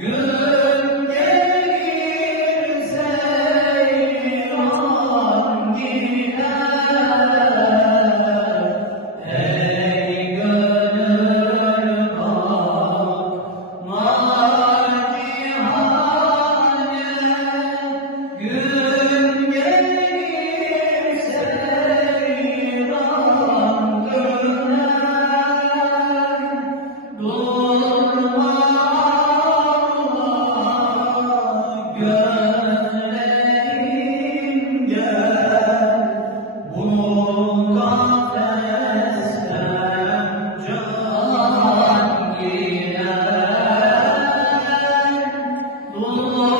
good. الله